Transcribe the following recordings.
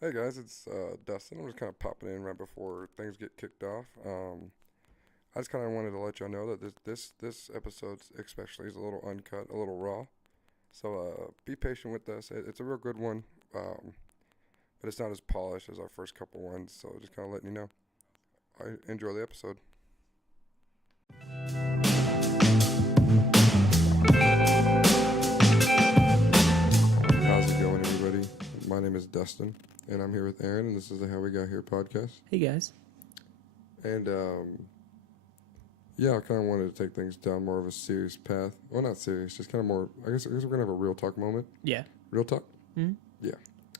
Hey guys, it's Dustin. I'm just kind of popping in right before things get kicked off. I just kind of wanted to let y'all know that this episode especially is a little uncut, a little raw. So be patient with us. It's a real good one, but it's not as polished as our first couple ones. So just kind of letting you know. I enjoy the episode. How's it going, everybody? My name is Dustin, and I'm here with Aaron, and this is the How We Got Here podcast. Hey guys. And yeah, I kind of wanted to take things down more of a serious path. Well, not serious, just kind of more. I guess we're gonna have a real talk moment. Yeah. Real talk. Hmm. Yeah.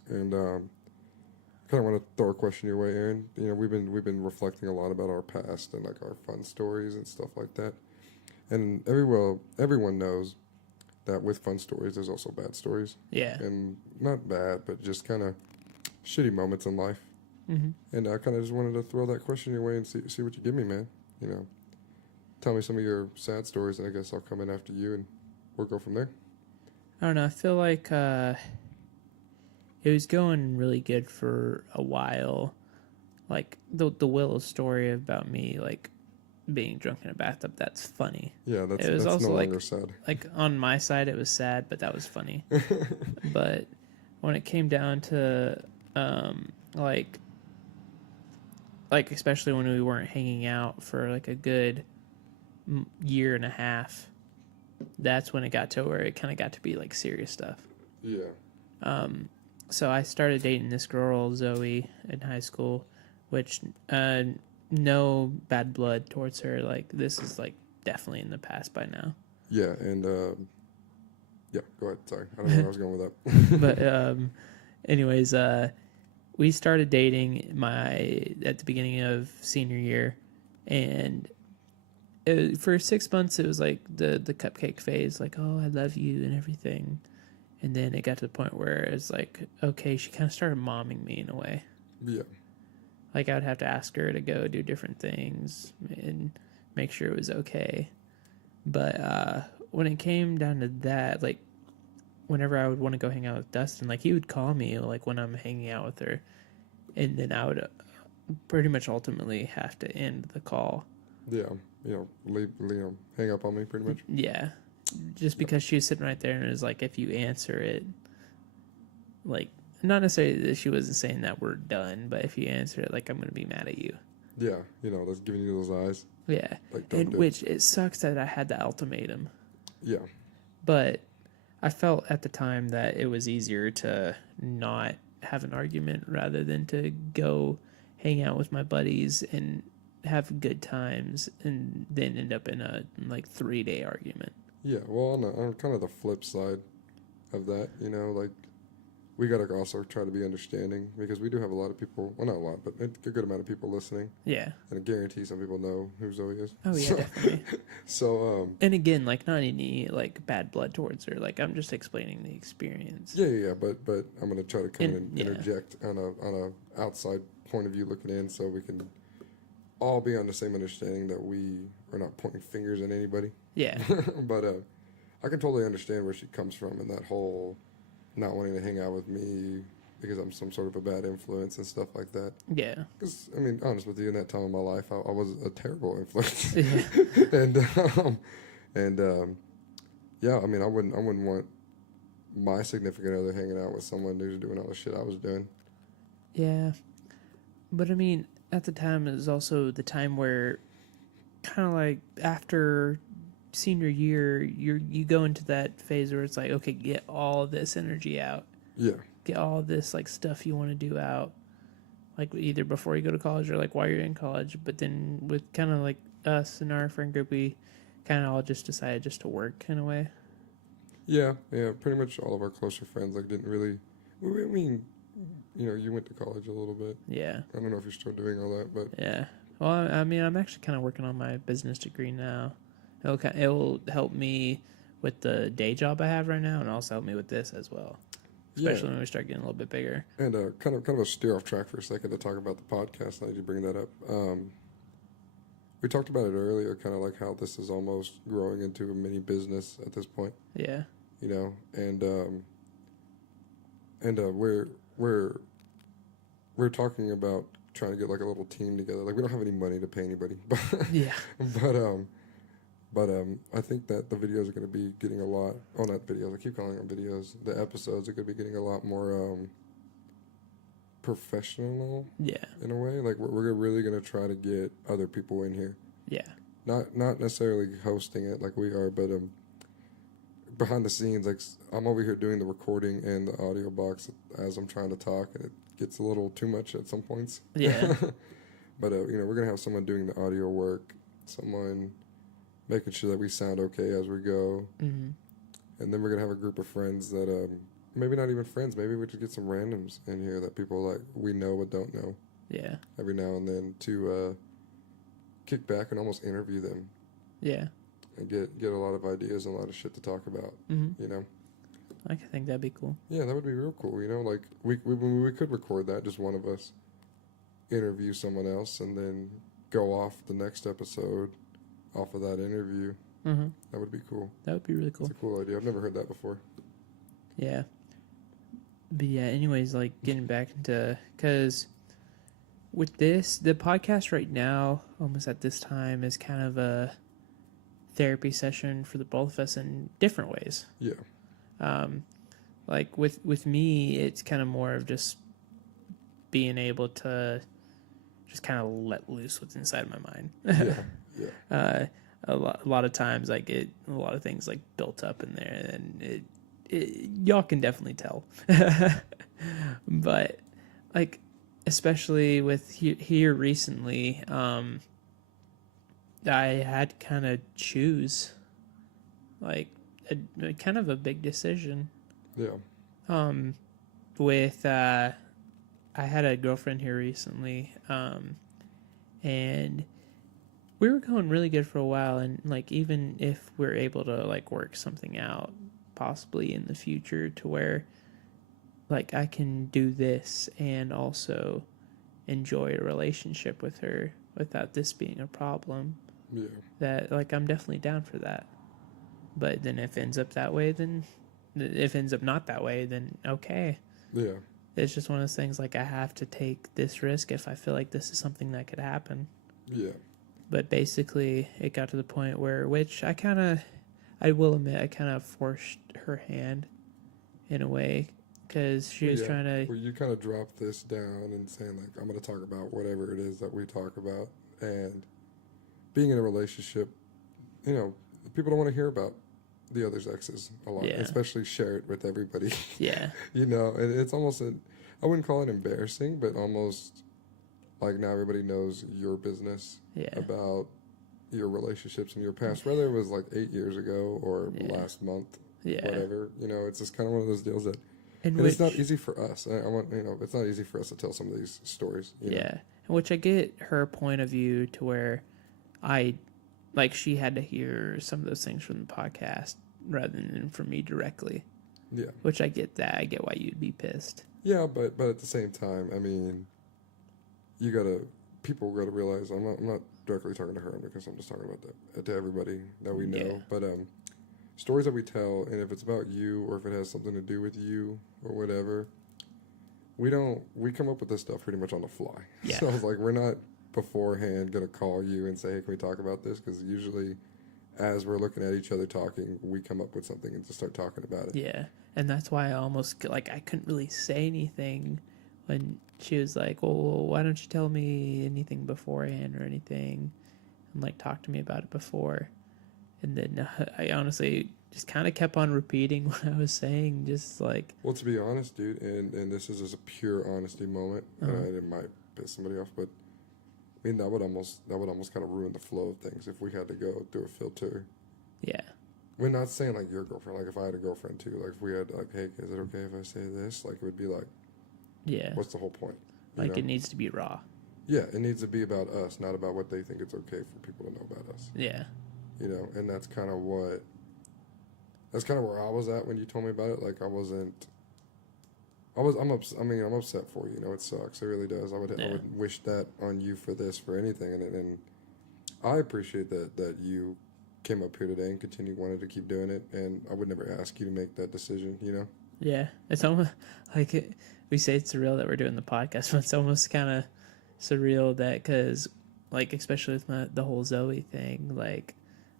And kind of want to throw a question your way, Aaron. You know, we've been reflecting a lot about our past and like our fun stories and stuff like that. And everyone knows that with fun stories, there's also bad stories, Yeah. and not bad, but just kind of shitty moments in life. Hmm. And I kind of just wanted to throw that question your way and see what you give me, man. You know, tell me some of your sad stories, and I guess I'll come in after you, and we'll go from there. I don't know. I feel like it was going really good for a while. Like the Willow story about me like being drunk in a bathtub. That's funny. Yeah, that's It was that's no also longer sad. like on my side it was sad, but that was funny. But when it came down to um like especially when we weren't hanging out for like a good year and a half, that's when it got to where it kind of got to be like serious stuff. Yeah, So I started dating this girl, Zoe, in high school, which no bad blood towards her. Like, this is like definitely in the past by now. yeah, and yeah. Go ahead. Sorry, I don't know where I was going with that. But anyways, we started dating at the beginning of senior year, and for 6 months it was like the cupcake phase, like, oh, I love you and everything. And then it got to the point where it's like, okay, she kind of started momming me in a way. Yeah, Like, I would have to ask her to go do different things and make sure it was okay. But when it came down to that, like, whenever I would want to go hang out with Dustin, like, he would call me, like, when I'm hanging out with her. And then I would pretty much ultimately have to end the call. yeah. Hang up on me, pretty much. Yeah. Just because she was sitting right there and it was like, if you answer it, like, not necessarily that she wasn't saying that we're done, but if you answer it, like, I'm going to be mad at you. Yeah, that's giving you those eyes. Yeah. Like, don't And do it. which it sucks that I had the ultimatum. Yeah, But I felt at the time that it was easier to not have an argument rather than to go hang out with my buddies and have good times and then end up in a like 3 day argument. yeah. Well, on kind of the flip side of that, like we gotta also try to be understanding because we do have a lot of people. Well, not a lot, but a good amount of people listening. Yeah. And I guarantee some people know who Zoe is. Oh yeah, definitely. So, And again, like, not any like bad blood towards her. Like, I'm just explaining the experience. yeah. But I'm gonna try to come in and Yeah. interject on a outside point of view looking in, so we can all be on the same understanding that we are not pointing fingers at anybody. Yeah. But I can totally understand where she comes from and that whole not wanting to hang out with me because I'm some sort of a bad influence and stuff like that. Yeah. Because, I mean, honest with you, in that time of my life, I was a terrible influence. Yeah. And yeah, I mean, I wouldn't want my significant other hanging out with someone who's doing all the shit I was doing. Yeah. But I mean, at the time, it was also the time where kind of like after senior year, you go into that phase where it's like, okay, get all this energy out. Yeah. Get all this like stuff you want to do out. Like either before you go to college or like while you're in college. But then with kind of like us and our friend group, we kind of all just decided just to work in a way. Yeah, pretty much all of our closer friends, like, didn't really, I mean, you went to college a little bit. Yeah. I don't know if you're still doing all that, but Yeah. Well, I mean, I'm actually kind of working on my business degree now. It'll help me with the day job I have right now, and also help me with this as well. Especially yeah. when we start getting a little bit bigger. And kind of a steer off track for a second to talk about the podcast. I need to bring that up. We talked about it earlier, kind of like how this is almost growing into a mini business at this point. Yeah. And we're we're talking about trying to get like a little team together. Like we don't have any money to pay anybody, but Yeah. but I think that the videos are going to be getting a lot. Oh, not videos. I keep calling them videos. The episodes are going to be getting a lot more professional. Yeah. In a way, like we're really going to try to get other people in here. Yeah. Not necessarily hosting it like we are, but behind the scenes, like I'm over here doing the recording and the audio box as I'm trying to talk, and it gets a little too much at some points. Yeah. But we're gonna have someone doing the audio work, someone making sure that we sound okay as we go, Mm-hmm. and then we're gonna have a group of friends that maybe not even friends, maybe we just get some randoms in here that people like we know but don't know. Yeah. Every now and then to kick back and almost interview them. Yeah. And get a lot of ideas and a lot of shit to talk about. Mm-hmm. You know. I think that'd be cool. Yeah, that would be real cool. You know, like we could record that, just one of us interview someone else, and then go off the next episode off of that interview. Mm-hmm. That would be cool. That would be really cool. It's a cool idea. I've never heard that before. Yeah. But yeah, anyways, like getting back into, because with this, the podcast right now, almost at this time, is kind of a therapy session for the both of us in different ways. Yeah. Like with me, it's kind of more of just being able to just kind of let loose what's inside my mind. Yeah. Yeah. A lot of times, like a lot of things like built up in there, and y'all can definitely tell. But like, especially with here recently, I had to kind of choose, like a kind of a big decision. Yeah. With I had a girlfriend here recently, and we were going really good for a while, and like even if we're able to like work something out, possibly in the future, to where like I can do this and also enjoy a relationship with her without this being a problem. Yeah. That like I'm definitely down for that. But then if it ends up that way, then if it ends up not that way, then okay. Yeah. It's just one of those things, like I have to take this risk if I feel like this is something that could happen. Yeah. But basically, it got to the point where, which I will admit, I kind of forced her hand in a way, because she was trying to... Well, you kind of dropped this down and saying, like, I'm going to talk about whatever it is that we talk about. And being in a relationship, you know, people don't want to hear about the other's exes a lot, especially share it with everybody. Yeah. You know, and it's almost I wouldn't call it embarrassing, but almost like now everybody knows your business about your relationships in your past, whether it was like 8 years ago or last month, whatever. You know, it's just kind of one of those deals that, and it's not easy for us. I want, you know, it's not easy for us to tell some of these stories. You know? Which I get her point of view, to where she had to hear some of those things from the podcast rather than from me directly. Yeah. Which I get that. I get why you'd be pissed. Yeah, but at the same time, I mean, people gotta realize I'm not directly talking to her, because I'm just talking about that to everybody that we know. Yeah. But stories that we tell, and if it's about you or if it has something to do with you or whatever, we come up with this stuff pretty much on the fly. Yeah. So it's like we're not beforehand gonna call you and say, hey, can we talk about this? Because usually, as we're looking at each other talking, we come up with something and just start talking about it. Yeah, and that's why I almost I couldn't really say anything when she was like, well, why don't you tell me anything beforehand or anything, and like talk to me about it before. And then I honestly just kind of kept on repeating what I was saying, just like... Well, to be honest, dude, and this is just a pure honesty moment, and it might piss somebody off, but I mean, that would almost kind of ruin the flow of things if we had to go through a filter. Yeah. We're not saying like your girlfriend, like if I had a girlfriend too, like if we had like, hey, is it okay if I say this? Like it would be like, yeah, what's the whole point? Like it needs to be raw. Yeah, it needs to be about us, not about what they think it's okay for people to know about us. Yeah. You know, and that's kind of where I was at when you told me about it. Like I'm upset for you. You know, it sucks. It really does. I would wish that on you for anything. And I appreciate that you came up here today and wanted to keep doing it. And I would never ask you to make that decision, you know? Yeah. It's almost like we say it's surreal that we're doing the podcast, but it's almost kind of surreal that because, like, especially with the whole Zoe thing, like,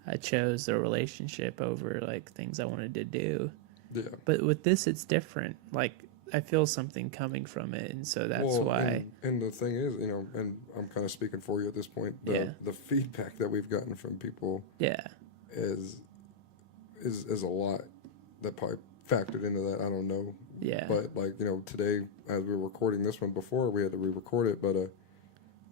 I chose the relationship over like things I wanted to do. Yeah. But with this, it's different. Like, I feel something coming from it, and so that's why. And the thing is, and I'm kind of speaking for you at this point. The feedback that we've gotten from people, yeah, is a lot that probably factored into that. I don't know. Yeah. But like today, as we were recording this one before, we had to re-record it. But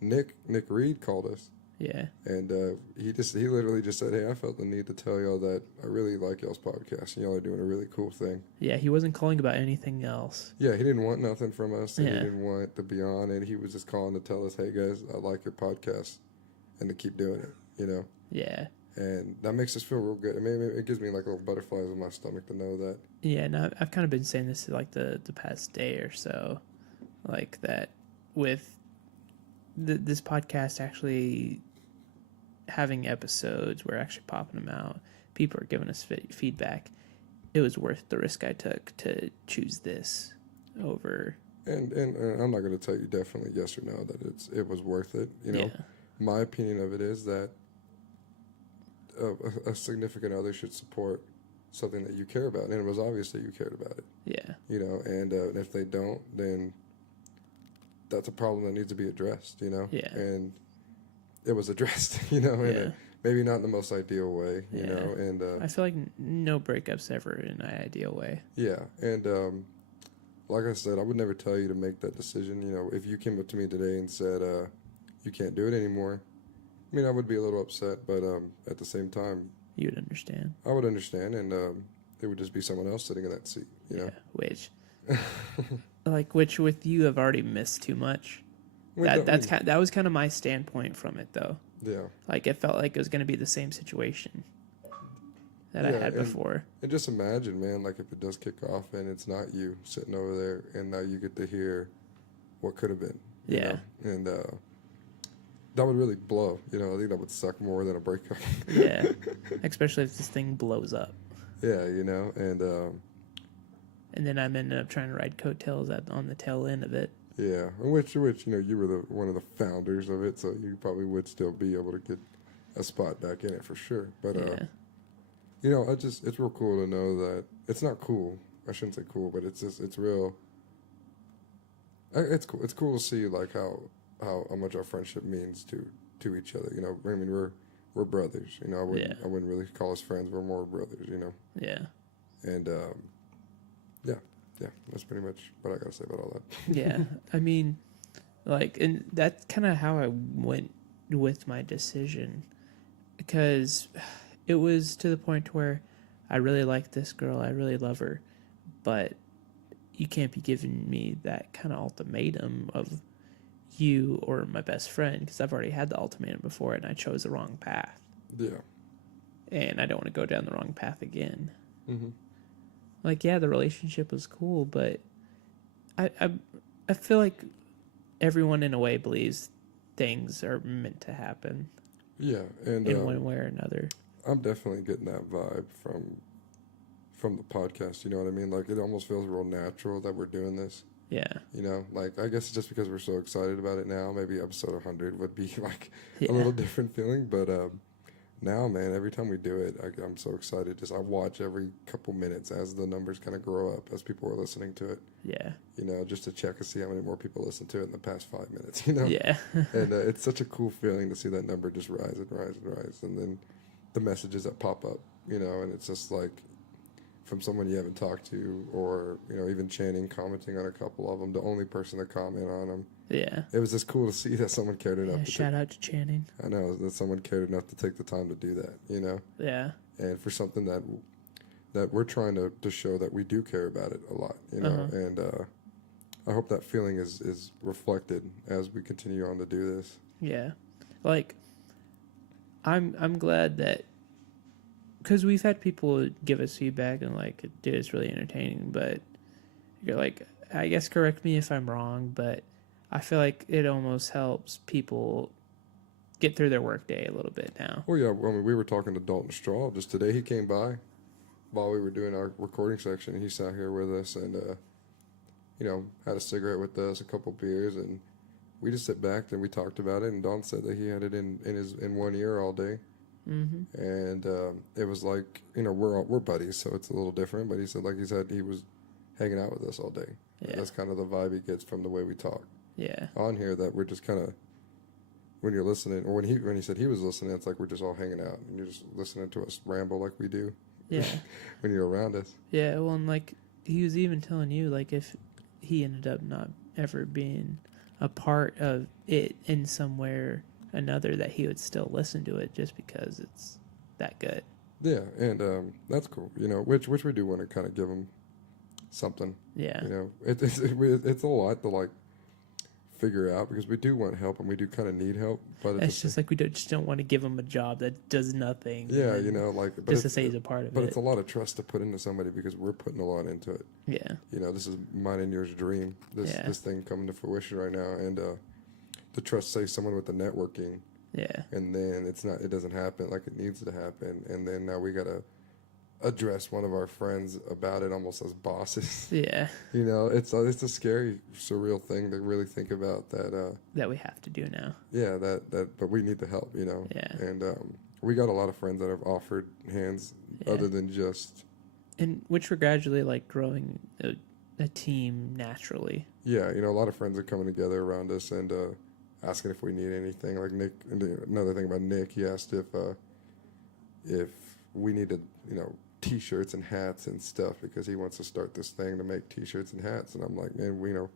Nick Reed called us. Yeah. And he literally just said, "Hey, I felt the need to tell y'all that I really like y'all's podcast, and y'all are doing a really cool thing." Yeah, he wasn't calling about anything else. Yeah, he didn't want nothing from us, and he didn't want to be on it. He was just calling to tell us, "Hey guys, I like your podcast," and to keep doing it. Yeah. And that makes us feel real good. I mean, it gives me like little butterflies in my stomach to know that. Yeah, no, I've kind of been saying this like the past day or so, like that with this podcast actually having episodes, we're actually popping them out. People are giving us feedback. It was worth the risk I took to choose this over. And I'm not going to tell you definitely yes or no that it was worth it. My opinion of it is that a significant other should support something that you care about, and it was obvious that you cared about it. Yeah. And if they don't, then that's a problem that needs to be addressed. Yeah. And it was addressed. In maybe not in the most ideal way. And I feel like no breakups ever in an ideal way. Yeah, and like I said, I would never tell you to make that decision. If you came up to me today and said you can't do it anymore, I mean, I would be a little upset, but at the same time, you would understand. I would understand, and it would just be someone else sitting in that seat, Yeah, which with you, I've already missed too much. That was kind of my standpoint from it, though. Yeah. Like, it felt like it was going to be the same situation that I had before. And just imagine, man, like if it does kick off and it's not you sitting over there, and now you get to hear what could have been. You know? And that would really blow. I think that would suck more than a breakup. Yeah, especially if this thing blows up. Yeah, and then I'm ended up trying to ride coattails on the tail end of it. Yeah, which you were one of the founders of it, so you probably would still be able to get a spot back in it for sure. But it's real cool to know that it's not cool. I shouldn't say cool, but it's real. It's cool. It's cool to see like how much our friendship means to each other. I mean we're brothers. I wouldn't really call us friends. We're more brothers. Yeah. And yeah, that's pretty much what I gotta say about all that. Yeah, I mean, and that's kind of how I went with my decision, because it was to the point where I really like this girl, I really love her, but you can't be giving me that kind of ultimatum of you or my best friend, because I've already had the ultimatum before and I chose the wrong path. Yeah. And I don't want to go down the wrong path again. Mm-hmm. The relationship was cool, but I feel like everyone in a way believes things are meant to happen. Yeah, and in one way or another. I'm definitely getting that vibe from the podcast. You know what I mean? Like it almost feels real natural that we're doing this. Yeah. I guess it's just because we're so excited about it now. Maybe episode 100 would be like a little different feeling, but now, man, every time we do it, I'm so excited. I watch every couple minutes as the numbers kind of grow up, as people are listening to it. Yeah. Just to check and see how many more people listen to it in the past 5 minutes, Yeah. And it's such a cool feeling to see that number just rise and rise and rise. And then the messages that pop up, and it's just like from someone you haven't talked to, or, even Channing commenting on a couple of them, the only person to comment on them. Yeah. It was just cool to see that someone cared enough. Shout out to Channing. I know that someone cared enough to take the time to do that, Yeah. And for something that we're trying to show that we do care about it a lot, and I hope that feeling is reflected as we continue on to do this. Yeah. I'm glad that, because we've had people give us feedback and dude, it's really entertaining, but you're I guess correct me if I'm wrong, but I feel like it almost helps people get through their workday a little bit now. Well, yeah, we were talking to Dalton Straw just today. He came by while we were doing our recording section, and he sat here with us, and had a cigarette with us, a couple beers, and we just sit back and we talked about it. And Don said that he had it in one ear all day, Mm-hmm. and it was like we're buddies, so it's a little different. But he said he was hanging out with us all day. Yeah. That's kind of the vibe he gets from the way we talk Yeah. on here. That we're just kind of when you're listening, or when he said he was listening, it's like we're just all hanging out and you're just listening to us ramble like we do. Yeah. When you're around us. Yeah. Well, and like he was even telling you, like if he ended up not ever being a part of it in somewhere another, that he would still listen to it just because it's that good. Yeah, and that's cool. Which we do want to kind of give him something. Yeah. It's a lot to like figure out because we do want help and we do kind of need help, but it's just like we just don't want to give him a job that does nothing. Yeah, but just to say he's a part of it. But it's a lot of trust to put into somebody because we're putting a lot into it. Yeah. This is mine and yours dream. This thing coming to fruition right now, and to trust, say, someone with the networking. Yeah. And then it doesn't happen like it needs to happen, and then now we gotta address one of our friends about it almost as bosses. Yeah. It's a scary, surreal thing to really think about that we have to do now. Yeah, but we need the help, Yeah. And we got a lot of friends that have offered hands other than just. And which we're gradually like growing a team naturally. Yeah, a lot of friends are coming together around us and asking if we need anything. Like Nick, another thing about Nick, he asked if we needed, T-shirts and hats and stuff because he wants to start this thing to make T-shirts and hats. And I'm like, man, we'll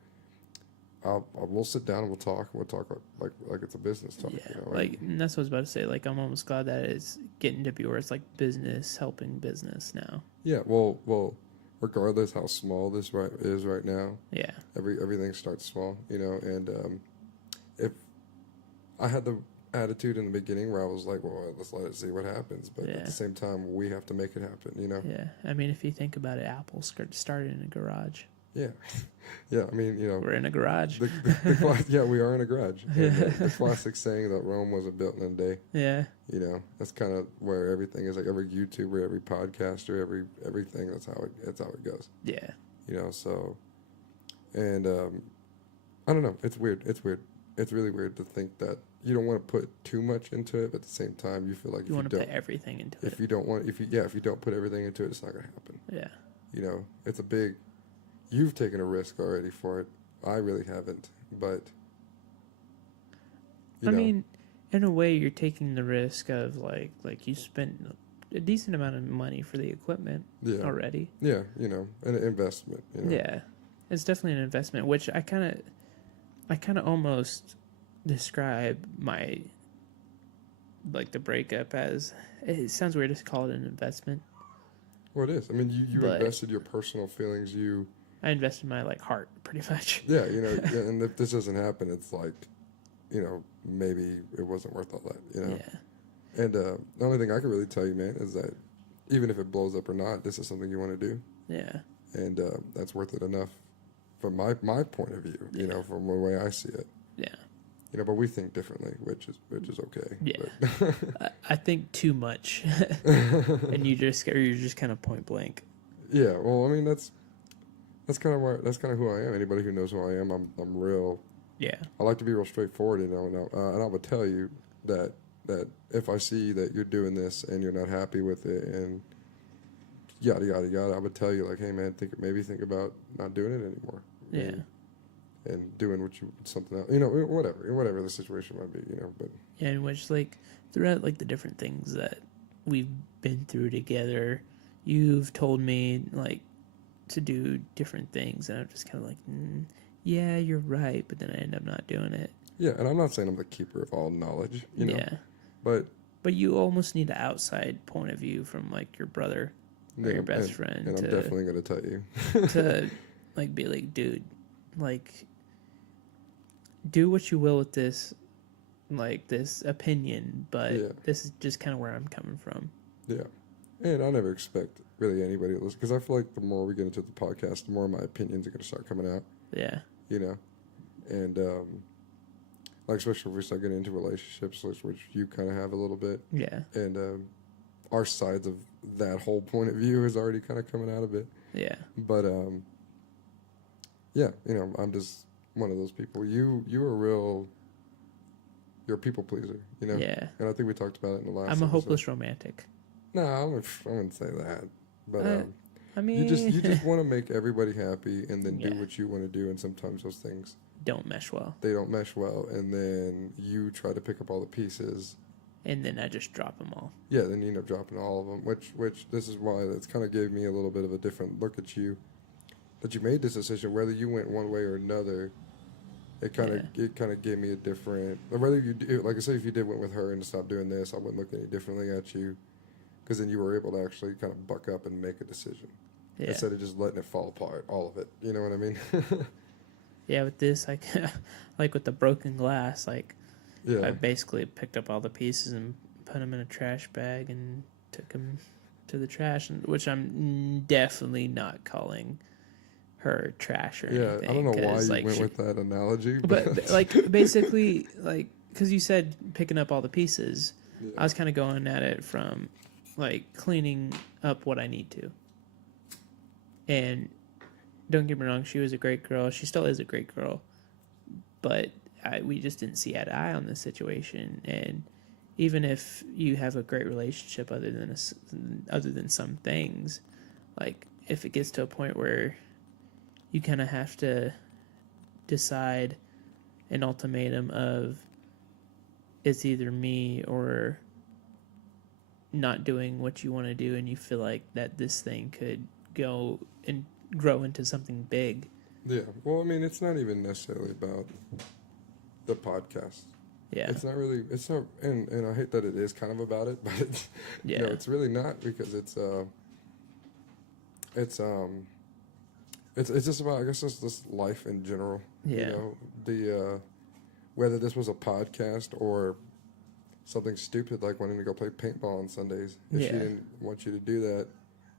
sit down and we'll talk like it's a business talk. Yeah, and that's what I was about to say. Like, I'm almost glad that it's getting to be where it's like business helping business now. Yeah, well, regardless how small this is right now. Yeah. Everything starts small, and if I had the attitude in the beginning where I was like, well, let's let it see what happens, but at the same time we have to make it happen. Yeah, I mean, if you think about it, Apple started in a garage. Yeah. Yeah, I mean, we're in a garage. Yeah, we are in a garage. And, the classic saying that Rome wasn't built in a day. Yeah. That's kind of where everything is. Like every YouTuber, every podcaster, everything. That's how it goes. Yeah. So, and I don't know. It's weird. It's really weird to think that you don't want to put too much into it, but at the same time, you feel like you want to put everything into it. If you don't put everything into it, it's not going to happen. Yeah. It's a big. You've taken a risk already for it. I really haven't, but. I mean, in a way, you're taking the risk of like you spent a decent amount of money for the equipment already. Yeah, an investment. Yeah, it's definitely an investment, which I kind of almost describe my the breakup as. It sounds weird to call it an investment. Well, it is. I mean, you invested your personal feelings. I invested my heart pretty much. Yeah, and if this doesn't happen, it's like, maybe it wasn't worth all that. Yeah. And the only thing I can really tell you, man, is that even if it blows up or not, this is something you want to do. Yeah. And that's worth it enough from my point of view. From the way I see it. Yeah. But we think differently, which is okay. Yeah. I think too much, and you're just kind of point blank. Yeah. Well, I mean that's kind of who I am. Anybody who knows who I am, I'm real. Yeah. I like to be real straightforward, and I would tell you that if I see that you're doing this and you're not happy with it and yada yada yada, I would tell you hey man, think about not doing it anymore. Yeah. And doing something else, whatever the situation might be, but. Yeah, in which throughout the different things that we've been through together, you've told me to do different things, and I'm just kind of yeah, you're right, but then I end up not doing it. Yeah, and I'm not saying I'm the keeper of all knowledge, Yeah. But you almost need an outside point of view from your brother or your best friend. And I'm definitely going to tell you. To be dude, do what you will with this, this opinion, but this is just kind of where I'm coming from. Yeah. And I never expect really anybody to listen, because I feel like the more we get into the podcast, the more my opinions are going to start coming out. Yeah. And, especially if we start getting into relationships, which you kind of have a little bit. Yeah. And our sides of that whole point of view is already kind of coming out of it. Yeah. But, yeah, I'm just one of those people. You're a people pleaser, Yeah. and I think we talked about it in the last I'm a episode. hopeless romantic. No, I wouldn't say that, but I, I you just mean, you just want to make everybody happy and then do yeah, what you want to do, and sometimes those things don't mesh well. they don't mesh well, and then you try to pick up all the pieces. And then I just drop them all. Yeah, then you end up dropping all of them, which this is why that's kind of gave me a little bit of a different look at you. That you made this decision, whether you went one way or another, it kind of gave me a different. Or whether like I say, if you did went with her and stopped doing this, I wouldn't look any differently at you, because then you were able to actually kind of buck up and make a decision Yeah. instead of just letting it fall apart, all of it. You know what I mean? Yeah, with this, like, like with the broken glass, like, Yeah. I basically picked up all the pieces and put them in a trash bag and took them to the trash, which I'm definitely not calling her trash or Yeah, anything. I don't know why 'cause, you like, went with that analogy, but like basically, like, because you said picking up all the pieces, yeah. I was kind of going at it from like cleaning up what I need to. And don't get me wrong, she was a great girl. She still is a great girl, but we just didn't see eye to eye on this situation. And even if you have a great relationship, other than some things, like if it gets to a point where you kind of have to decide an ultimatum of it's either me or not doing what you want to do, and you feel like that this thing could go and grow into something big. Yeah. Well, I mean, it's not even necessarily about the podcast. Yeah. It's not really. It's not, and I hate that it is kind of about it, but it's, Yeah. it's really not, because it's just about, I guess, it's just life in general. Yeah. The whether this was a podcast or something stupid like wanting to go play paintball on Sundays. If she Yeah. didn't want you to do that,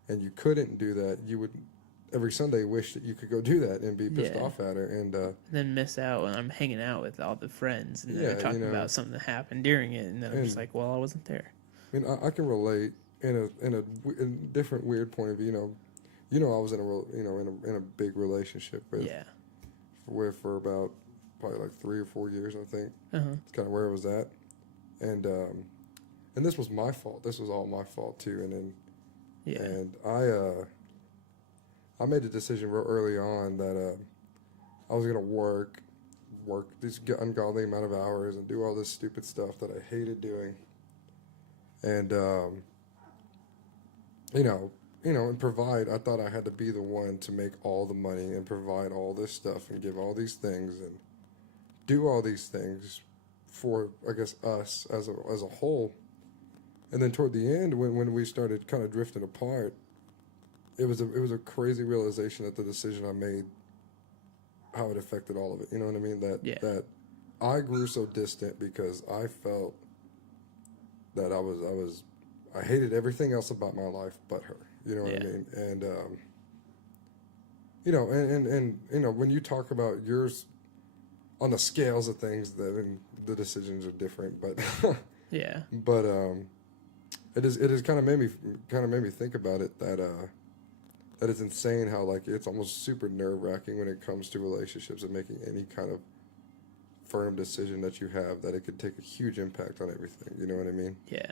and you couldn't do that, you would every Sunday wish that you could go do that and be pissed Yeah. off at her. And Then miss out when I'm hanging out with all the friends and Yeah, they're talking about something that happened during it, and then I'm just like, well, I wasn't there. I mean, I can relate in a different weird point of view. I was in a big relationship for about probably like 3 or 4 years, I think. It's kind of where I was at, and this was my fault. This was all my fault too. And then and I made the decision real early on that I was gonna work these ungodly amount of hours and do all this stupid stuff that I hated doing, and and provide. I thought I had to be the one to make all the money and provide all this stuff and give all these things and do all these things for, I guess, us as a whole. And then toward the end, when we started kind of drifting apart, it was a crazy realization that the decision I made, how it affected all of it. You know what I mean? That I grew so distant because I felt that I hated everything else about my life but her. You know what I mean? And and when you talk about yours on the scales of things, the decisions are different, but Yeah. but it is kind of made me think about it, that it's insane how, like, it's almost super nerve-wracking when it comes to relationships and making any kind of firm decision that you have, that it could take a huge impact on everything. You know what I mean? Yeah.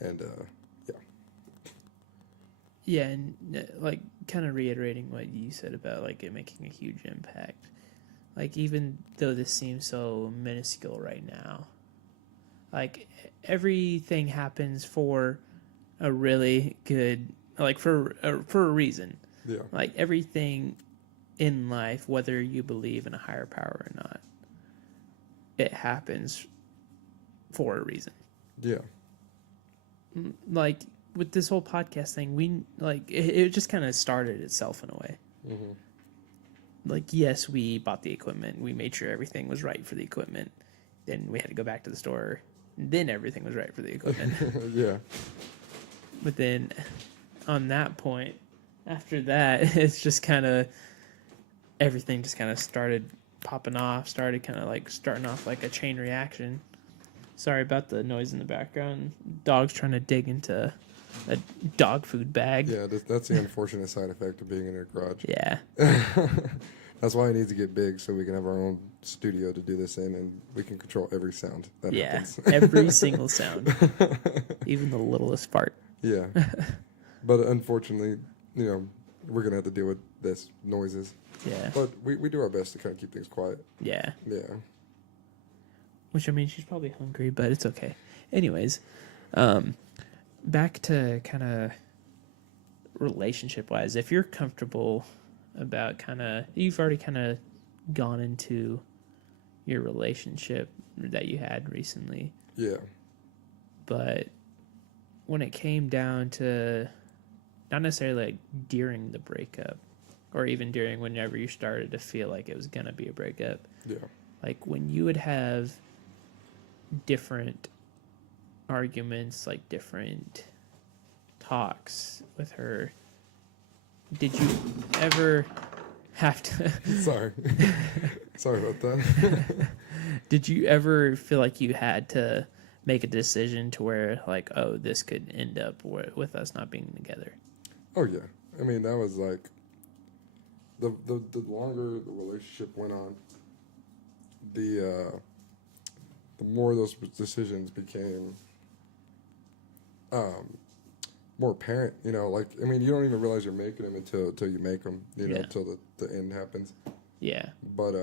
And Yeah, and like kind of reiterating what you said about like it making a huge impact. Like, even though this seems so minuscule right now, like everything happens for a really good, like for a reason. yeah, Like everything in life, whether you believe in a higher power or not, it happens for a reason. yeah, Like with this whole podcast thing, we like it just kind of started itself in a way. mm-hmm. Like, yes, we bought the equipment, we made sure everything was right for the equipment, then we had to go back to the store, and then everything was right for the equipment. yeah, But then on that point, after that, it's just kind of everything just kind of started popping off, started kind of like starting off like a chain reaction. Sorry about the noise in the background. Dog's trying to dig into a dog food bag. yeah. That's the unfortunate side effect of being in a garage. Yeah. That's why it needs to get big so we can have our own studio to do this in, and we can control every sound that Yeah, happens. every single sound, even the littlest part. Yeah. But unfortunately, we're going to have to deal with this noises. Yeah. But we do our best to kind of keep things quiet. Yeah. Yeah. Which, I mean, she's probably hungry, but it's okay. Anyways, back to kind of relationship-wise. If you're comfortable about you've already kind of gone into your relationship that you had recently. Yeah. But when it came down to, not necessarily like during the breakup, or even during whenever you started to feel like it was going to be a breakup. Yeah. Like when you would have different arguments, like different talks with her, did you ever have to... Sorry. Sorry about that. Did you ever feel like you had to make a decision to where, like, oh, this could end up with us not being together? Oh, yeah. I mean, that was like... The longer the relationship went on, the more those decisions became more apparent. Like, I mean, you don't even realize you're making them until you make them. Yeah. Until the end happens. Yeah. But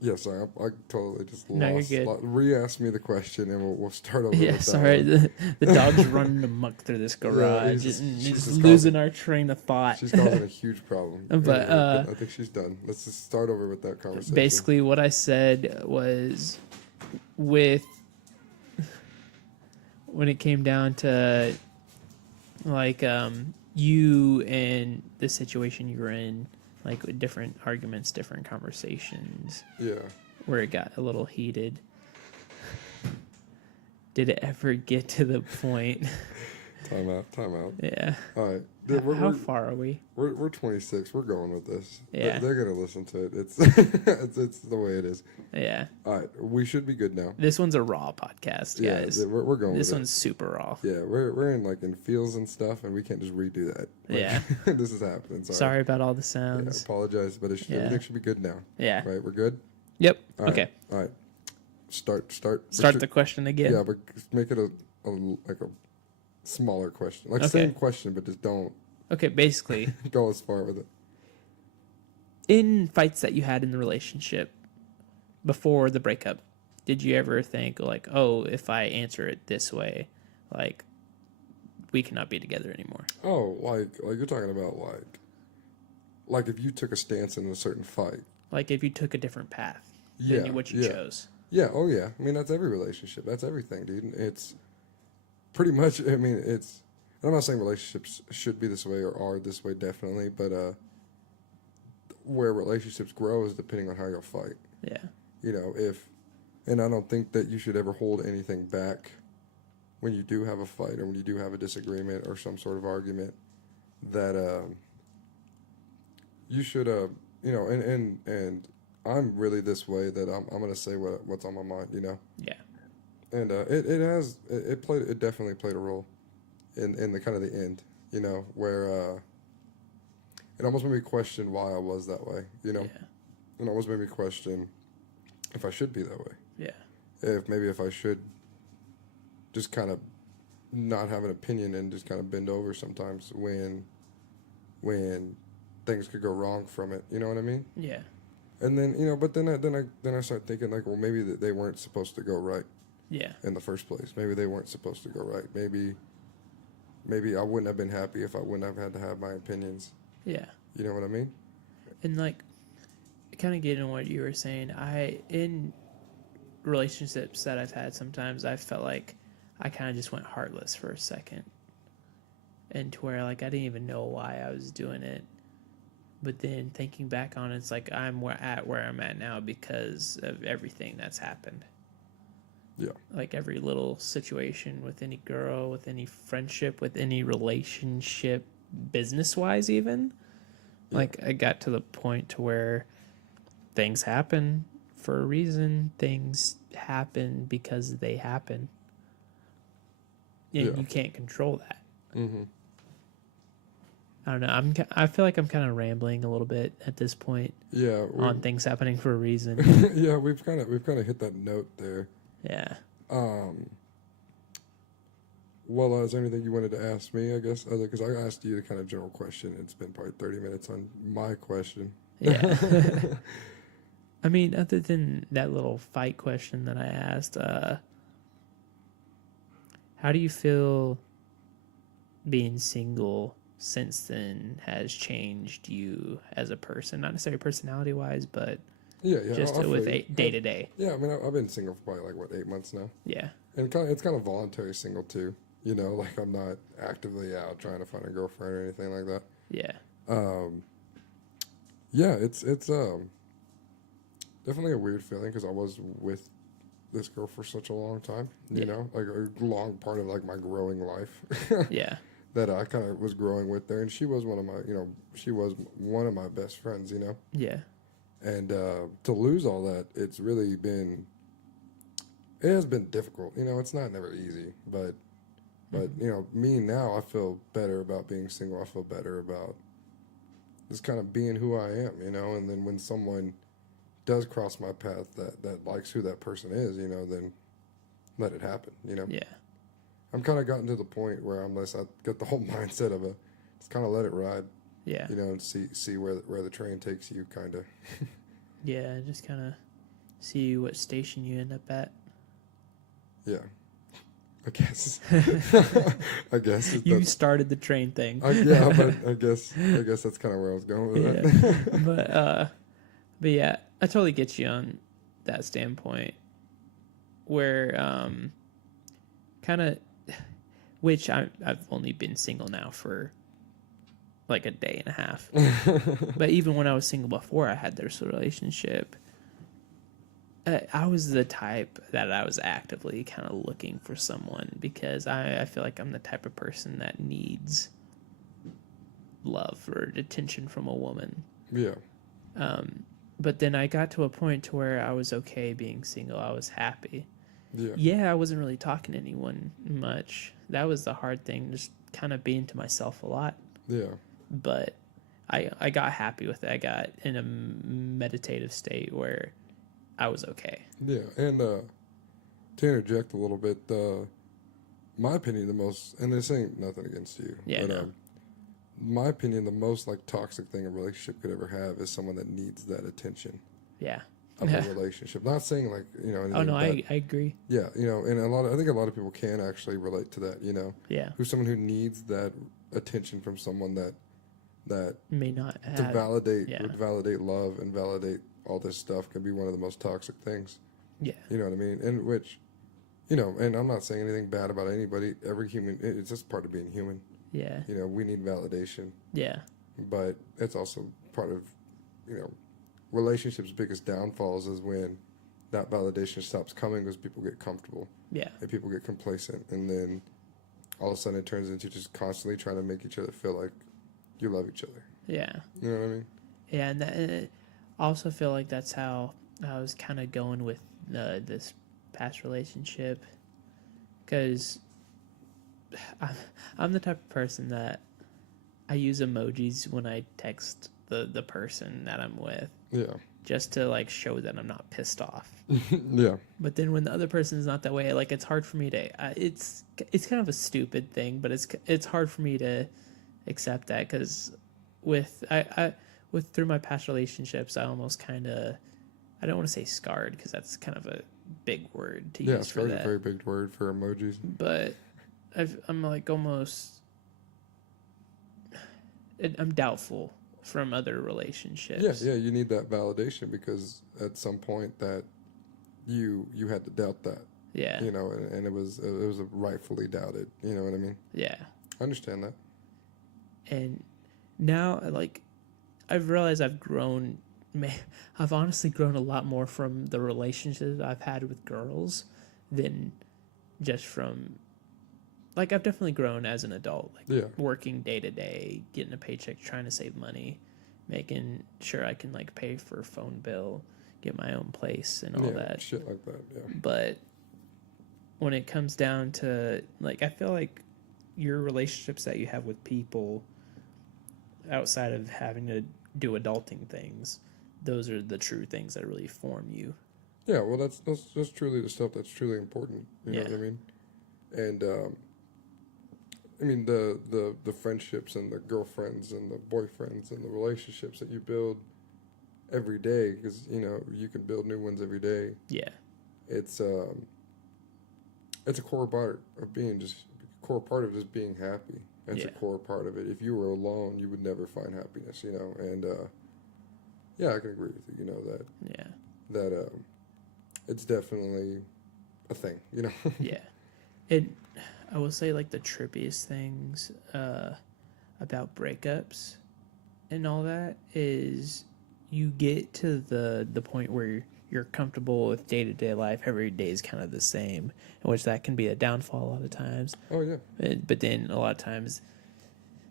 yeah, sorry, I totally just No, lost. you're good. Re-ask me the question, and we'll start over. Yeah, with that sorry. one. The dog's running amok through this garage. she's and just just losing our train of thought. She's causing a huge problem. But, I think she's done. Let's just start over with that conversation. Basically, what I said was, when it came down to, like, you and the situation you were in, like, with different arguments, different conversations, Yeah. where it got a little heated. Did it ever get to the point? Time out. Yeah. All right. Dude, How far are we? We're 26. We're going with this. Yeah. They're gonna listen to it. It's it's the way it is. Yeah. All right. We should be good now. This one's a raw podcast, guys. Yeah. We're going. This with one's super raw. Yeah. We're in like in fields and stuff, and we can't just redo that. Like, Yeah. This is happening. Sorry about all the Yeah, sounds. apologize, but everything should be good now. Yeah. Right. We're good. Yep. All right, Okay. All right. Start Start the question again. Yeah, but make it a smaller question. Like Okay. same question, but just don't Okay, basically, go as far with it. in fights that you had in the relationship before the breakup, did you ever think, like, oh, if I answer it this way, like, we cannot be together anymore? Oh, like you're talking about like if you took a stance in a certain fight. Like, if you took a different path Yeah, than what you chose. Yeah, oh yeah. I mean, that's every relationship. That's everything, dude. It's pretty much, I mean, and I'm not saying relationships should be this way or are this way, definitely, but where relationships grow is depending on how you'll fight. Yeah. And I don't think that you should ever hold anything back when you do have a fight or when you do have a disagreement or some sort of argument, that you should, and I'm really this way that I'm going to say what's on my mind, Yeah. And it definitely played a role in the kind of the end, where it almost made me question why I was that way, Yeah. It almost made me question if I should be that way. Yeah. If I should just kind of not have an opinion and just kind of bend over sometimes when things could go wrong from it, you know what I mean? Yeah. And then, but then I start thinking like, well, maybe they weren't supposed to go right. Yeah. In the first place. Maybe they weren't supposed to go right. Maybe I wouldn't have been happy if I wouldn't have had to have my opinions. Yeah. You know what I mean? And, like, kind of getting what you were saying, in relationships that I've had, sometimes I felt like I kind of just went heartless for a second. And to where, like, I didn't even know why I was doing it. But then thinking back on it, it's like I'm at where I'm at now because of everything that's happened. Yeah. Like every little situation with any girl, with any friendship, with any relationship, business-wise even. Yeah. Like I got to the point to where things happen for a reason. Things happen because they happen. And Yeah. you can't control that. Mm-hmm. I don't know. I feel like I'm kind of rambling a little bit at this point Yeah, on things happening for a reason. yeah, we've kind of hit that note there. Yeah. Um, well, is there anything you wanted to ask me? I guess because I asked you the kind of general question. It's been probably 30 minutes on my question. Yeah. I mean, other than that little fight question that I asked, how do you feel being single since then has changed you as a person? Not necessarily personality wise, but Yeah, just I with feel you. day to day. Yeah, I mean, I've been single for probably like what 8 months now, Yeah. and it's kind of voluntary single too. You know, like I'm not actively out trying to find a girlfriend or anything like that. Yeah. Um, yeah, it's definitely a weird feeling because I was with this girl for such a long time. You Yeah. know, like a long part of like my growing life Yeah. that I kind of was growing with there, and she was she was one of my best friends. Yeah. And to lose all that, it has been difficult. It's not never easy, but me now, I feel better about being single. I feel better about just kind of being who I am. And then when someone does cross my path that likes who that person is, then let it happen. Yeah. I'm kind of gotten to the point where unless I get the whole mindset of just kind of let it ride, Yeah. and see where the train takes you, kind of. Yeah. Just kind of see what station you end up at. Yeah. I guess. I guess. You started the train thing. Yeah, but I guess that's kind of where I was going with that. But yeah, I totally get you on that standpoint. Where kind of, which I've only been single now for like a day and a half. But even when I was single before I had this relationship, I was the type that I was actively kind of looking for someone because I feel like I'm the type of person that needs love or attention from a woman. Yeah. But then I got to a point to where I was okay being single. I was happy. Yeah. Yeah, I wasn't really talking to anyone much. That was the hard thing, just kind of being to myself a lot. Yeah. But I got happy with it. I got in a meditative state where I was okay. Yeah, and to interject a little bit, my opinion, the most, and this ain't nothing against you, Yeah, but no. my opinion, the most like toxic thing a relationship could ever have is someone that needs that attention Yeah. of a relationship. Not saying like anything Oh no, bad. I agree. Yeah, and I think a lot of people can actually relate to that. Yeah. Who's someone who needs that attention from someone that May not have to validate yeah. would validate love and validate all this stuff can be one of the most toxic things. Yeah. You know what I mean? And which, and I'm not saying anything bad about anybody. Every human, it's just part of being human. Yeah. We need validation. Yeah. But it's also part of, relationships' biggest downfalls is when that validation stops coming because people get comfortable. Yeah. And people get complacent. And then all of a sudden it turns into just constantly trying to make each other feel like you love each other. Yeah. You know what I mean? Yeah, and I also feel like that's how I was kind of going with this past relationship, because I'm the type of person that I use emojis when I text the person that I'm with. Yeah. Just to like show that I'm not pissed off. Yeah. But then when the other person is not that way, like it's hard for me to. It's kind of a stupid thing, but it's hard for me to accept that because through my past relationships, I almost kind of, I don't want to say scarred because that's kind of a big word to use for that. Yeah, a very big word for emojis. But I'm like almost, I'm doubtful from other relationships. Yeah, you need that validation because at some point that you had to doubt that. Yeah. And it was rightfully doubted. You know what I mean? Yeah. I understand that. And now, like, I've realized I've honestly grown a lot more from the relationships I've had with girls than just from, like, I've definitely grown as an adult, like working day to day, getting a paycheck, trying to save money, making sure I can like pay for a phone bill, get my own place and all that. Shit like that, yeah. But when it comes down to, like, I feel like your relationships that you have with people outside of having to do adulting things, those are the true things that really form you. Yeah, well, that's truly the stuff that's truly important. You know Yeah. what I mean? And I mean the friendships and the girlfriends and the boyfriends and the relationships that you build every day, because you know you can build new ones every day. Yeah. It's a core part of just being happy. It's Yeah. a core part of it. If you were alone, you would never find happiness. You know, and yeah, I can agree with you. You know Yeah. that it's definitely a thing. You know. Yeah. It I will say like the trippiest things about breakups and all that is you get to the point where you're comfortable with day-to-day life. Every day is kind of the same, in which that can be a downfall a lot of times. Oh yeah. But then a lot of times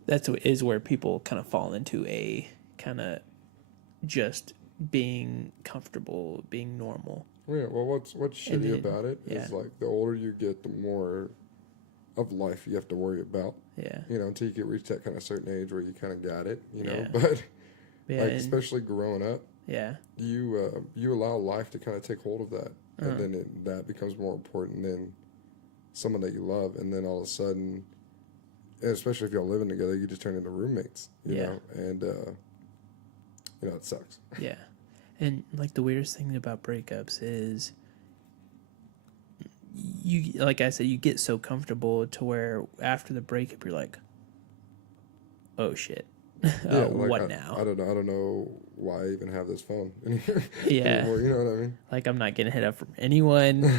is where people kind of fall into a kind of just being comfortable, being normal. Yeah. Well, what's shitty then, about it yeah. is like the older you get, the more of life you have to worry about. Yeah. You know, until you get reach that kind of certain age where you kind of got it. You know, Yeah. but Yeah. like especially growing up, Yeah. you allow life to kind of take hold of that, Uh-huh. and then that becomes more important than someone that you love, and then all of a sudden, and especially if y'all living together, you just turn into roommates. You Yeah. know, and you know it sucks. Yeah. And like the weirdest thing about breakups is you, like I said, you get so comfortable to where after the breakup you're like, oh shit. Yeah, like What now? I don't know why I even have this phone Yeah. anymore. You know what I mean? Like I'm not getting hit up from anyone.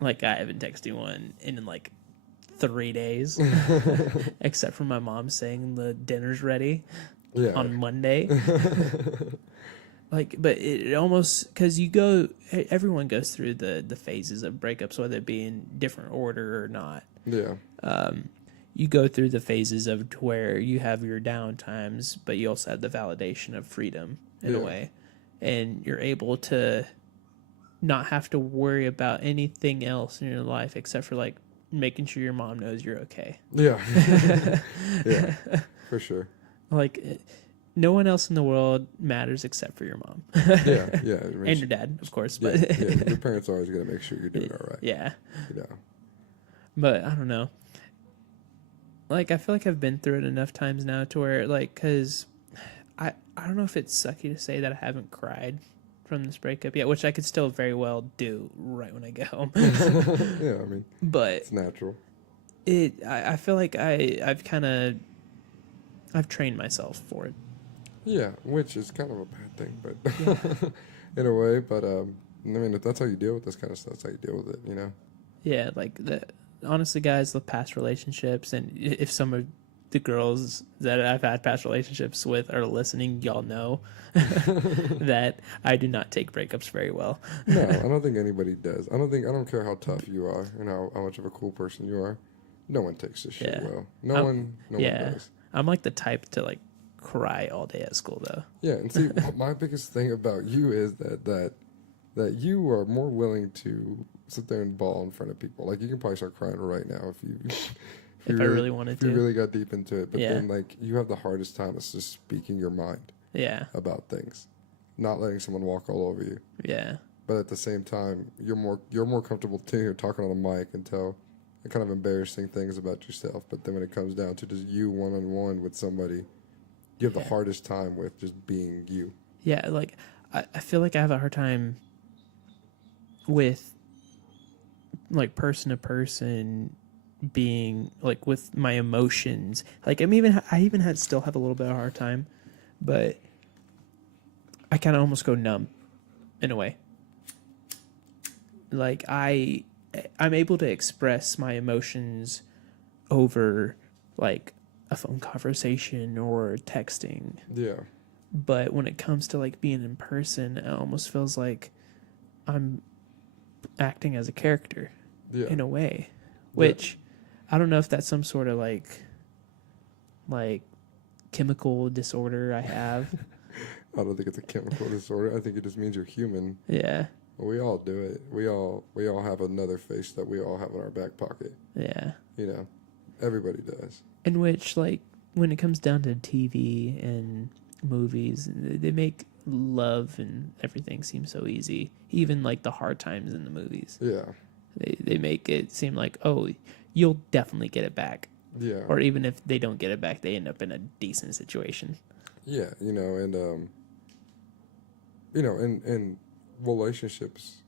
Like I haven't texted anyone in like 3 days, except for my mom saying the dinner's ready Yeah. on Monday. Like, but it almost, because everyone goes through the phases of breakups, whether it be in different order or not. Yeah. You go through the phases of to where you have your down times, but you also have the validation of freedom in a Yeah. way, and you're able to not have to worry about anything else in your life except for like making sure your mom knows you're okay. Yeah. Yeah. For sure. Like no one else in the world matters except for your mom. Yeah. Yeah. And your dad, of course. Yeah, But yeah. Your parents are always gonna make sure you're doing all right. yeah. You know. But I don't know. Like I feel like I've been through it enough times now to where like, because I don't know if it's sucky to say that I haven't cried from this breakup yet, which I could still very well do right when I get home. Yeah, I mean, But it's natural. I feel like I've trained myself for it. Yeah, which is kind of a bad thing, but in a way. But I mean, if that's how you deal with this kind of stuff, that's how you deal with it. You know. Yeah, like honestly, guys, the past relationships, and if some of the girls that I've had past relationships with are listening, y'all know that I do not take breakups very well. No, I don't think anybody does. I don't care how tough you are and how much of a cool person you are. No one takes this shit Yeah. well. No one does. I'm like the type to like cry all day at school though. Yeah, and see, my biggest thing about you is that you are more willing to sit there and bawl in front of people. Like you can probably start crying right now if you If I really wanted if you to. really got deep into it. But Yeah. then like you have the hardest time is just speaking your mind Yeah. about things, not letting someone walk all over you. Yeah. But at the same time, you're more comfortable too talking on a mic and tell kind of embarrassing things about yourself. But then when it comes down to just you one on one with somebody, you have the Yeah. hardest time with just being you. Yeah, like I feel like I have a hard time with like person to person being like with my emotions. Like I even still have a little bit of a hard time, but I kind of almost go numb in a way. Like I'm able to express my emotions over like a phone conversation or texting. Yeah. But when it comes to like being in person, it almost feels like I'm acting as a character Yeah. in a way, which I don't know if that's some sort of like chemical disorder I have. I don't think it's a chemical disorder. I think it just means you're human. Yeah. We all do it. We all have another face that we all have in our back pocket. Yeah. You know, everybody does. In which like when it comes down to TV and movies, they make love and everything seem so easy. Even like the hard times in the movies, Yeah. they make it seem like, oh, you'll definitely get it back. Yeah. Or even if they don't get it back, they end up in a decent situation. Yeah, and in relationships,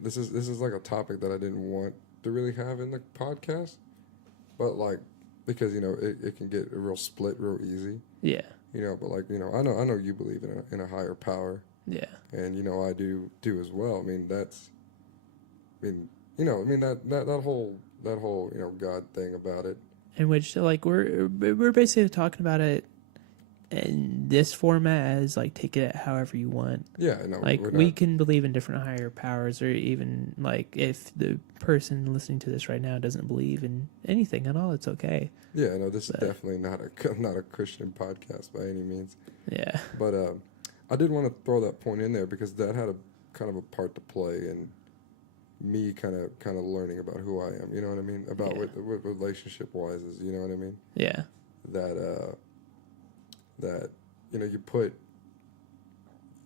this is like a topic that I didn't want to really have in the podcast, but like because it can get a real split real easy. Yeah. But like I know you believe in a higher power, Yeah. and I do as well. I mean that whole God thing about it. In which like we're basically talking about it in this format as like take it however you want. Yeah, no, Like we're we not. can believe in different higher powers, or even like if the person listening to this right now doesn't believe in anything at all, it's okay. Yeah, no, this is But definitely not a Christian podcast by any means. yeah. But I did want to throw that point in there because that had a kind of a part to play in me kind of learning about who I am. You know what I mean? About Yeah. what relationship wise is. You know what I mean? Yeah. That you put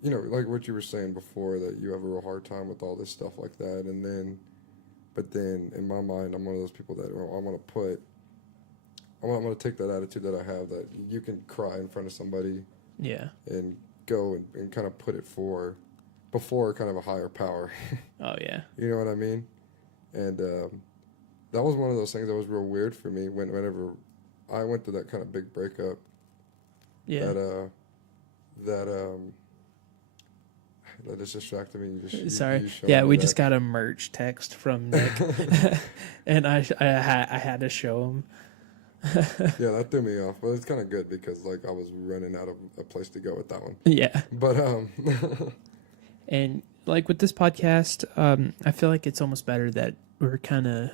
like what you were saying before, that you have a real hard time with all this stuff like that, but then in my mind I'm one of those people that I want to take that attitude that I have, that you can cry in front of somebody Yeah. and go and kind of put it before kind of a higher power. Oh yeah. You know what I mean? And that was one of those things that was real weird for me whenever I went through that kind of big breakup. Yeah. That just distracted me. Sorry. You showed Yeah, me we that. just got a merch text from Nick, and I had to show him. Yeah, that threw me off, but it's kind of good because like I was running out of a place to go with that one. Yeah. But And like with this podcast, I feel like it's almost better that we're kind of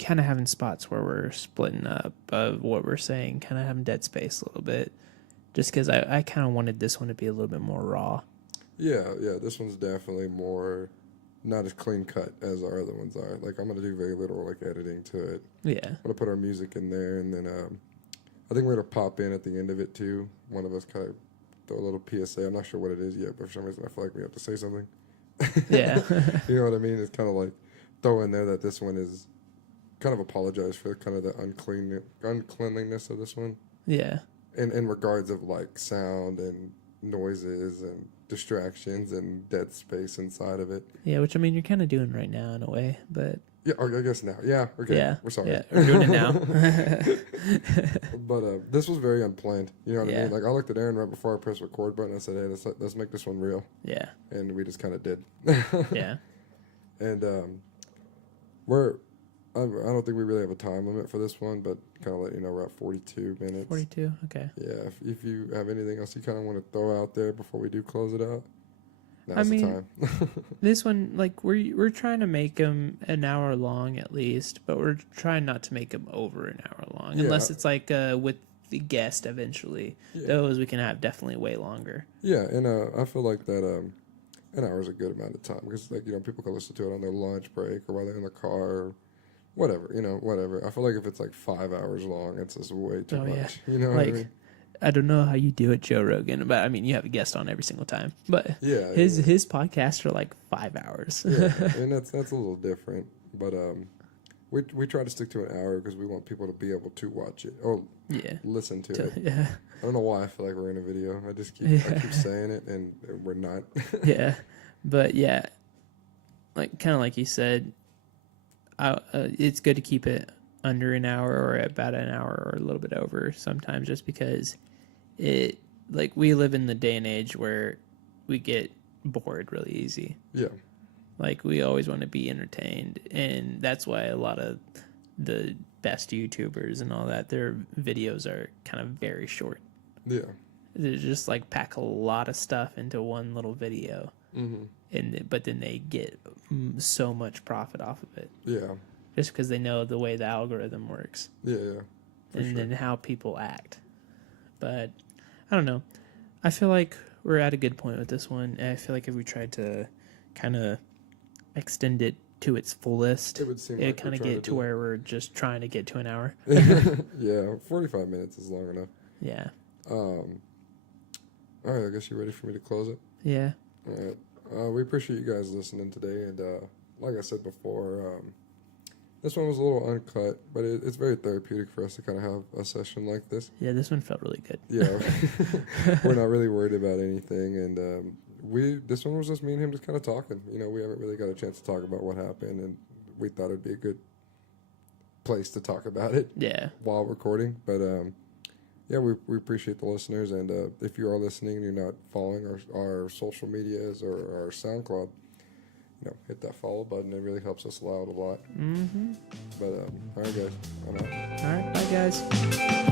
having spots where we're splitting up of what we're saying, kind of having dead space a little bit, just because I kind of wanted this one to be a little bit more raw. yeah, this one's definitely more not as clean cut as our other ones are. Like I'm gonna do very little like editing to it. Yeah. I'm gonna put our music in there, and then I think we're gonna pop in at the end of it too. One of us kind of throw a little PSA. I'm not sure what it is yet, but for some reason I feel like we have to say something. Yeah. You know what I mean? It's kind of like throw in there that this one is kind of apologize for kind of the uncleanliness of this one. Yeah. In regards of like sound and noises and distractions and dead space inside of it. Yeah, which I mean you're kind of doing right now in a way, but Yeah, I guess now. Yeah, okay. yeah, We're sorry. yeah, we're doing it now. But this was very unplanned. You know what I Yeah. mean? Like I looked at Aaron right before I pressed record button. I said, "Hey, let's make this one real," Yeah. and we just kind of did. Yeah. And I don't think we really have a time limit for this one, but kind of let you know we're at 42 minutes. 42. Okay. Yeah. If you have anything else you kind of want to throw out there before we do close it out, I now's the mean, time. This one, like we're trying to make them an hour long at least, but we're trying not to make them over an hour long, Yeah. unless it's like with the guest eventually. Yeah. Those we can have definitely way longer. Yeah, and I feel like that an hour is a good amount of time because like people can listen to it on their lunch break or while they're in the car or whatever, whatever. I feel like if it's like 5 hours long, it's just way too much. Yeah. You know what I Like mean? I don't know how you do it, Joe Rogan, but I mean you have a guest on every single time. But Yeah. his podcasts are like 5 hours. Yeah, and that's a little different, but we try to stick to an hour because we want people to be able to watch it or Yeah. listen to it. Yeah. I don't know why I feel like we're in a video. I just keep I keep saying it and we're not. Yeah. But yeah, like kind of like you said, it's good to keep it under an hour or about an hour or a little bit over sometimes, just because it like we live in the day and age where we get bored really easy. Yeah. Like we always want to be entertained, and that's why a lot of the best YouTubers and all that, their videos are kind of very short. Yeah. They just like pack a lot of stuff into one little video, but then they get so much profit off of it. Yeah. Just because they know the way the algorithm works. Yeah. Yeah. And then how people act. But I don't know. I feel like we're at a good point with this one. And I feel like if we tried to kind of extend it to its fullest, It would seem it like kind of we're trying get to to do where we're just trying to get to an hour. Yeah, 45 minutes is long enough. Yeah. All right, I guess you're ready for me to close it? Yeah. All right. We appreciate you guys listening today, and like I said before, this one was a little uncut, but it's very therapeutic for us to kind of have a session like this. Yeah, this one felt really good. Yeah, we're not really worried about anything, and this one was just me and him just kind of talking. You know, we haven't really got a chance to talk about what happened, and we thought it'd be a good place to talk about it. Yeah. While recording, but yeah, we appreciate the listeners, and if you are listening and you're not following our social medias or our SoundCloud, you know, hit that follow button. It really helps us out a lot. Mm-hmm. But all right, guys, I'm out. All right, bye, guys.